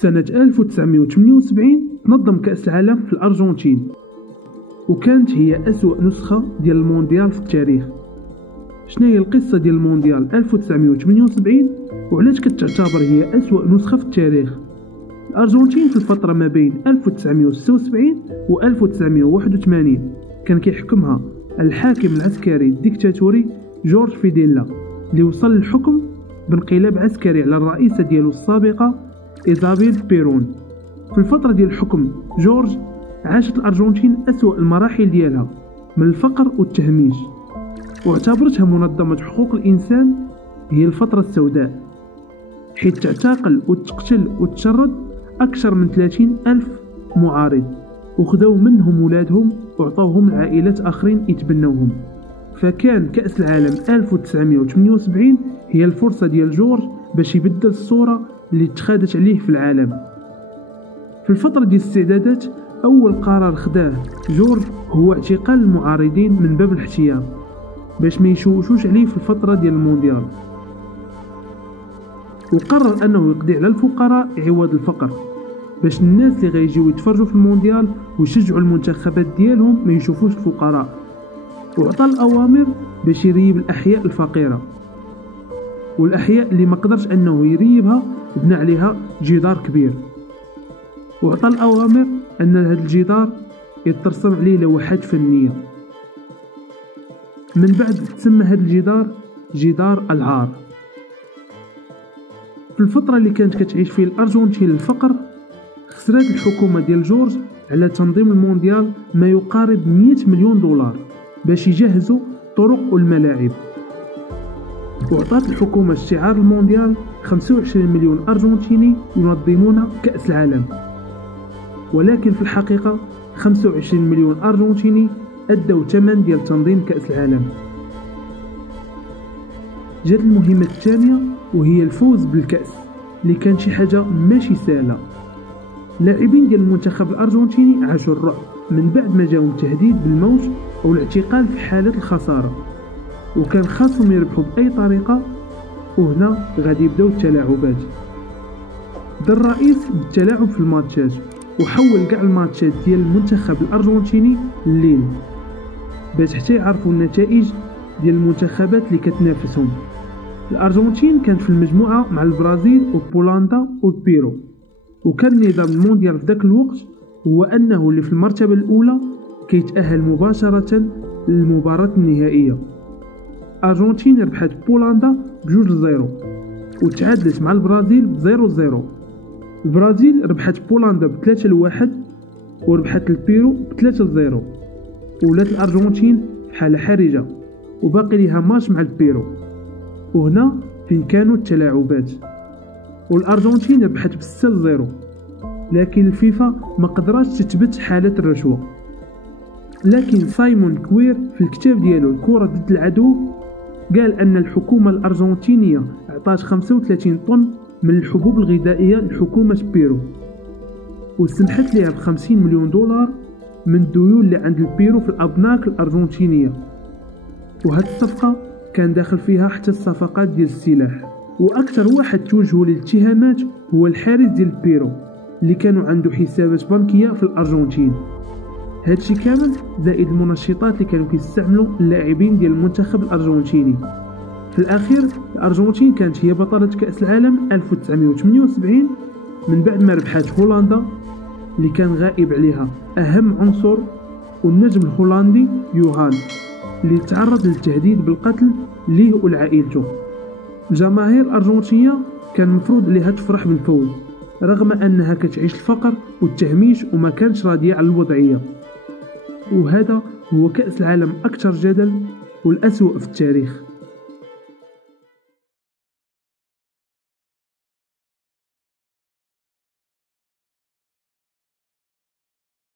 سنة 1978 تنظم كأس العالم في الأرجنتين، وكانت هي أسوأ نسخة ديال المونديال في التاريخ. شنو هي القصة ديال المونديال 1978 وعلاش كتعتبر هي أسوأ نسخة في التاريخ؟ الأرجنتين في الفترة ما بين 1976 و 1981 كان كيحكمها الحاكم العسكري الديكتاتوري جورج فيديلا، اللي وصل للحكم بانقلاب عسكري على الرئيسة ديالو السابقة إيزابيل بيرون. في الفترة ديال الحكم جورج عاشت الأرجنتين أسوأ المراحل ديالها من الفقر والتهميش، واعتبرتها منظمة حقوق الإنسان هي الفترة السوداء، حيث تعتقل وتقتل وتشرد أكثر من 30,000 معارض، وخذوا منهم ولادهم وعطوهم عائلات آخرين يتبنوهم. فكان كأس العالم 1978 هي الفرصة ديال جورج باش يبدل الصورة اللي تخادت عليه في العالم. في الفترة ديال الاستعدادات أول قرار خداه جورج هو اعتقال المعارضين من باب الاحتياط باش ما يشوشوش عليه في الفترة ديال المونديال، وقرر أنه يقضي على الفقراء عوض الفقر باش الناس اللي غيجيو يتفرجوا في المونديال ويشجعوا المنتخبات ديالهم ما يشوفوش الفقراء، وعطى الأوامر باش يريب الأحياء الفقيرة، والأحياء اللي ما قدرش أنه يريبها بنى عليها جدار كبير، وعطى الأوامر أن هذا الجدار يترسم عليه لوحات فنية. من بعد تسمى هذا الجدار جدار العار. في الفترة اللي كانت كتعيش فيه الأرجنتين الفقر، خسرت الحكومة ديال جورج على تنظيم المونديال ما يقارب 100 مليون دولار باش يجهزوا طرق والملاعب، وعطات الحكومة استعار المونديال 25 مليون أرجنتيني ينظمون كأس العالم، ولكن في الحقيقة 25 مليون أرجنتيني أدوا ثمن ديال تنظيم كأس العالم. جات المهمة الثانية وهي الفوز بالكأس، اللي كان شي حاجة ماشي سهلة. لاعبين ديال المنتخب الأرجنتيني عاشوا الرعب من بعد ما جاهم تهديد بالموت أو الاعتقال في حالة الخسارة، وكان خاصهم يربحوا بأي طريقة، وهنا غادي يبداو التلاعبات. بدا الرئيس بالتلاعب في الماتشات، وحول كاع الماتشات ديال المنتخب الأرجنتيني لليل باش حتى يعرفوا النتائج ديال المنتخبات اللي كتنافسهم. الأرجنتين كانت في المجموعة مع البرازيل وبولندا والبيرو، وكان نظام المونديال في ذاك الوقت هو أنه اللي في المرتبة الأولى كيتأهل مباشرة للمباراة النهائية. الأرجنتين ربحت بولندا ب2-0 وتعادلت مع البرازيل ب0-0. البرازيل ربحت بولندا ب3-1 وربحت البيرو ب3-0، ولات الأرجنتين في حالة حرجة وباقي ليها ماتش مع البيرو، وهنا فين كانوا التلاعبات. والأرجنتين ربحت ب6-0، لكن الفيفا ما قدراتش تثبت حالة الرشوة. لكن سايمون كوير في الكتاب ديالو الكرة ضد العدو قال أن الحكومة الأرجنتينية عطات 35 طن من الحبوب الغذائية لحكومة بيرو، وسمحت لها ب50 مليون دولار من الديون اللي عند البيرو في الأبناك الأرجنتينية. وهاد الصفقة كان داخل فيها حتى الصفقات ديال السلاح. وأكثر واحد توجه للاتهامات هو الحارس ديال البيرو اللي كانوا عنده حسابات بنكية في الأرجنتين. هادشي كامل زائد المنشطات اللي كانوا كيستعملوا اللاعبين ديال المنتخب الأرجنتيني. في الأخير الأرجنتين كانت هي بطلة كأس العالم 1978 من بعد ما ربحت هولندا اللي كان غائب عليها أهم عنصر والنجم الهولندي يوهان اللي تعرض للتهديد بالقتل ليه ولعائلته. الجماهير الأرجنتينية كان مفروض ليها تفرح بالفوز رغم أنها كتعيش الفقر والتهميش وما كانش راضية على الوضعية. وهذا هو كأس العالم أكثر جدل والأسوأ في التاريخ.